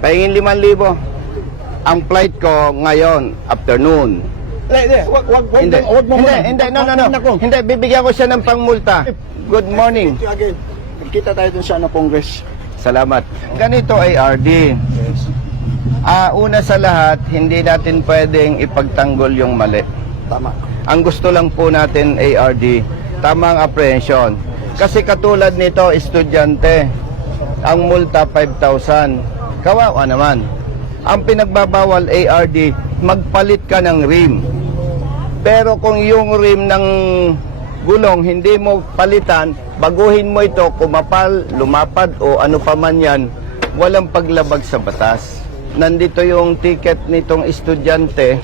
Pahingin 5,000. Ang flight ko ngayon, afternoon. Hindi, no. Hindi, bibigyan ko siya ng pangmulta. Good morning. Again, kita tayo dun sa Congress. Salamat. Ganito ay RD. Una sa lahat, hindi natin pwedeng ipagtanggol yung mali. Tama. Ang gusto lang po natin ARD, tamang apprehension. Kasi katulad nito, estudyante, ang multa 5,000. Kawawa naman. Ang pinagbabawal ARD, magpalit ka ng rim. Pero kung yung rim ng gulong hindi mo palitan, baguhin mo ito, kumapal, lumapad o ano pa man yan, walang paglabag sa batas. Nandito yung ticket nitong estudyante.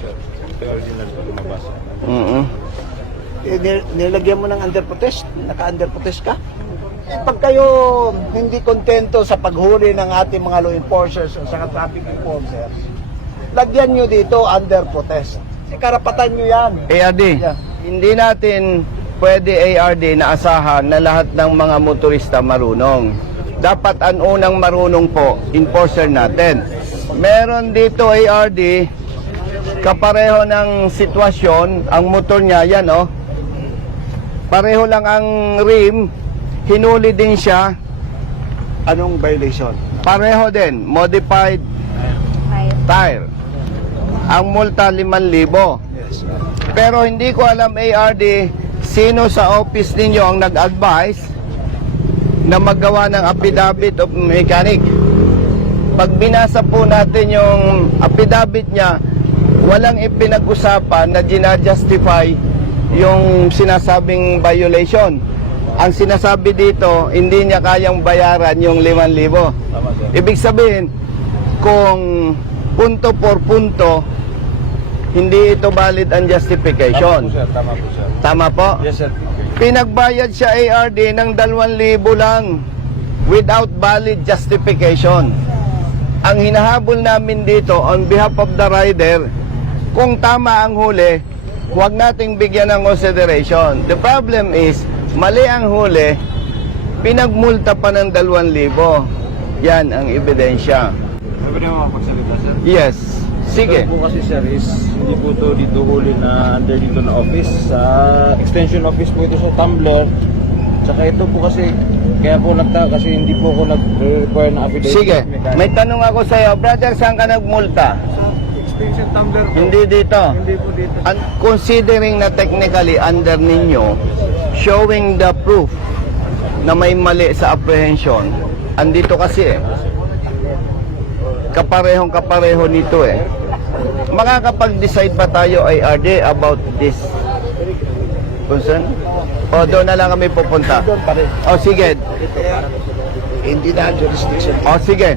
Nilagyan mo ng under protest, naka-under protest ka. Pag kayo hindi kontento sa paghuli ng ating mga law enforcers o sa traffic enforcers, lagyan nyo dito under protest. Karapatan nyo yan. ARD, hindi natin pwede ARD na asahan na lahat ng mga motorista marunong. Dapat ang unang marunong po, enforcer natin. Meron dito ARD, kapareho ng sitwasyon, ang motor niya, yan oh. Pareho lang ang rim, hinuli din siya. Anong violation? Pareho din, modified tire. Ang multa 5,000. Yes. Pero hindi ko alam ARD, sino sa office ninyo ang nag-advise na maggawa ng affidavit of mechanic. Pag binasa po natin yung affidavit niya, walang ipinag-usapan na ginajustify yung sinasabing violation. Ang sinasabi dito, hindi niya kayang bayaran yung 5,000. Ibig sabihin, kung punto por punto, hindi ito valid ang justification. Tama po, sir. Tama po? Yes, sir. Pinagbayad siya ARD ng 2,000 lang without valid justification. Ang hinahabol namin dito on behalf of the rider, kung tama ang huli, huwag nating bigyan ng consideration. The problem is, mali ang huli, pinagmulta pa ng 2,000. Yan ang ebidensya. Pwede mo makapagsalita, sir? Yes. Sige. Ito po kasi, sir, is hindi po ito dito huli na under dito na office. Sa extension office po ito sa Tumblr. Tsaka ito po kasi, kaya po nagtaka kasi hindi po ako nag-require ng affidavit. Sige. May tanong ako sa iyo, brother, saan ka nagmulta? Sa extension Tumblr po. Hindi dito. Hindi po dito. Considering na technically under ninyo, showing the proof na may mali sa apprehension, andito kasi eh. Kaparehong-kapareho nito eh. Makakapag-decide ba tayo IRD about this concern? O doon na lang kami pupunta? Doon pa rin. O sige. Hindi na jurisdiction. O sige.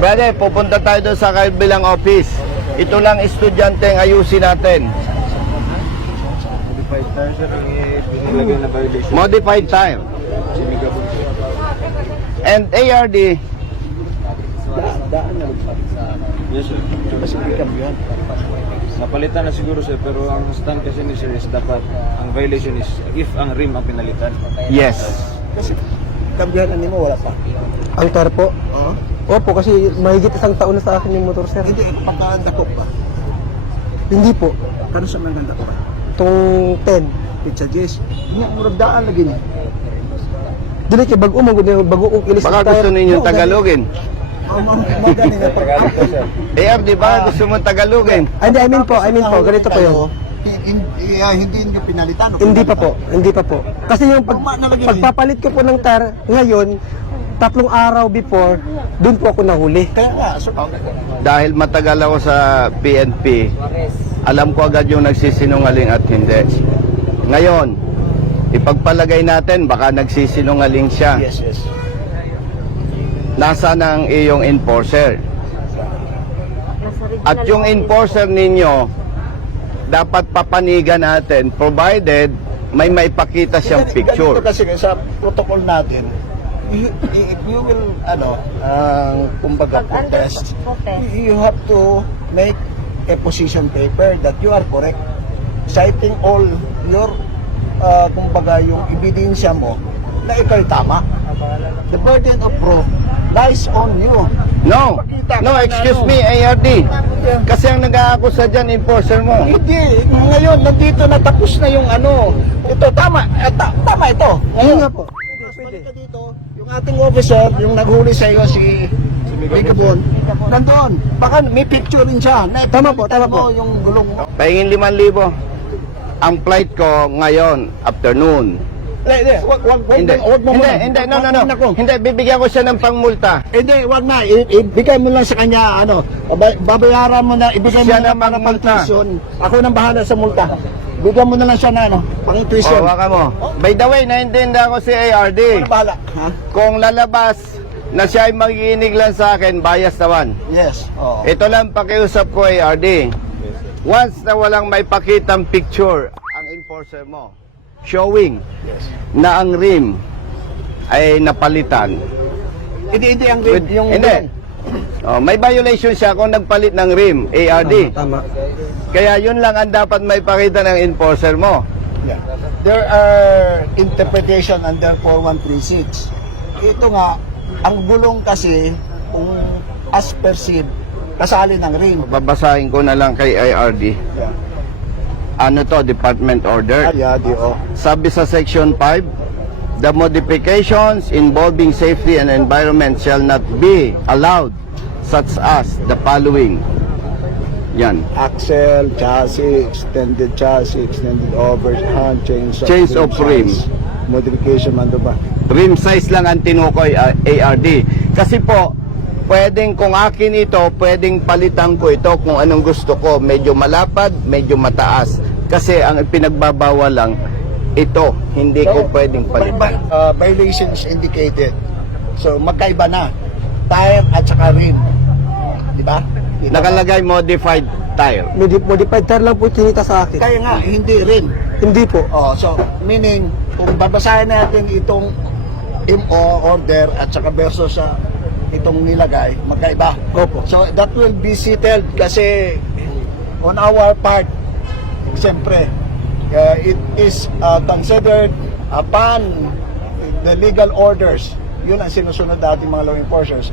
Brother, pupunta tayo doon sa kabilang office. Ito lang estudyante ang ayusin natin. Modified tire, sir, binilagay na violation. Modified time. Siniga po, sir. And ARD, Daan na rin pa. Yes, sir. Mas pick up yun. Napalitan na siguro, sir, pero ang stand kasi ni sir is dapat, ang violation is if ang rim ang pinalitan. yes. Kasi kambihan ani mo wala pa. Ang tar po? Oo. Opo, kasi mahigit 1 taon na sa akin yung motor, sir. Hindi ako pagkaanda ko pa. Hindi po. Kano sa maganda ko ba? Itong 10. Pizza Jess. Hindi murag daan lagi ni. Dili kay bago mo bago kong ilis Baka gusto ninyong Tagalogin. Magani na pag ARD, baka gusto mo Tagalogin. Hindi, I mean po, ganito po yun. Hindi nyo pinalitan. o Hindi pa pinalitan? po, hindi pa po. Kasi yung pagpapalit ko po ng tar ngayon, 3 araw before, doon po ako nahuli. Kaya nga, so, Dahil matagal ako sa PNP, alam ko agad yung nagsisinungaling at hindi. Ngayon, ipagpalagay natin, baka nagsisinungaling siya. yes. Nasaan ang iyong enforcer? At yung enforcer ninyo, dapat papanigan natin, provided may maipakita siyang picture. Ganito kasi sa protocol natin, if you will, kumbaga protest, you have to make a position paper that you are correct, citing all your, kumbaga yung ebidensya mo na ikaw'y tama. The burden of proof lies on you. No, no, excuse me, ARD. Kasi ang nag-aakusa dyan, enforcer mo. Hindi, ngayon, nandito na tapos na yung ano. Ito, tama. Tama ito. Ayun nga po. Pwede ka dito, yung ating officer, yung naghuli sa iyo, si Megabon, nandoon. Baka may picture rin siya. Tama po, tama po. Yung gulong mo. Pahingin 5,000. Ang flight ko ngayon, afternoon. Hindi, wag mo muna. Hindi, no. Nako. Hindi, bibigyan ko siya ng pangmulta. Hindi, wag na. Ibigay mo lang sa kanya, ano, babayaran mo na, ibigay mo Siya na na para pang magmulta. tuition. Ako nang bahala sa multa. Bigyan mo na lang siya na, ano, pang tuition. O, waka mo. By the way, naintindihan ko si ARD. Ako bahala. Ha? Kung lalabas na siya ay magiinig lang sa akin, bias naman. Yes. Oh. Ito lang pakiusap ko, ARD. Once na walang may pakitang picture ang enforcer mo, showing na ang rim ay napalitan. Hindi ang With- yung hindi. May violation siya kung nagpalit ng rim, ARD. Tama. Kaya yun lang ang dapat may pakita ng enforcer mo. Yeah. There are interpretation under 4136. Ito nga, ang gulong kasi, kung as perceived, kasali ng rim. Babasahin ko na lang kay ARD. Yeah. Ano to, department order. Yeah, Sabi sa section 5, the modifications involving safety and environment shall not be allowed, such as the following. Yan. Axle, chassis, extended overhand, Change of rim. Modification man ba? Rim size lang ang tinukoy, ARD. Kasi po, pwedeng kung akin ito, pwedeng palitan ko ito kung anong gusto ko. Medyo malapad, medyo mataas. Kasi ang pinagbabawal lang, ito, hindi ko pwedeng palitan. Violations indicated. So, magkaiba na. Tire at saka rim. Di ba? Nakalagay modified tire. Modified tire lang po kinita sa akin. Kaya nga, hindi rim. Hindi po. Oh, so, meaning, kung babasahin natin itong MO order at saka versus sa itong nilagay, magkaiba. Opo. So, that will be settled kasi on our part, siyempre, it is considered upon the legal orders. Yun ang sinusunod natin mga law enforcers.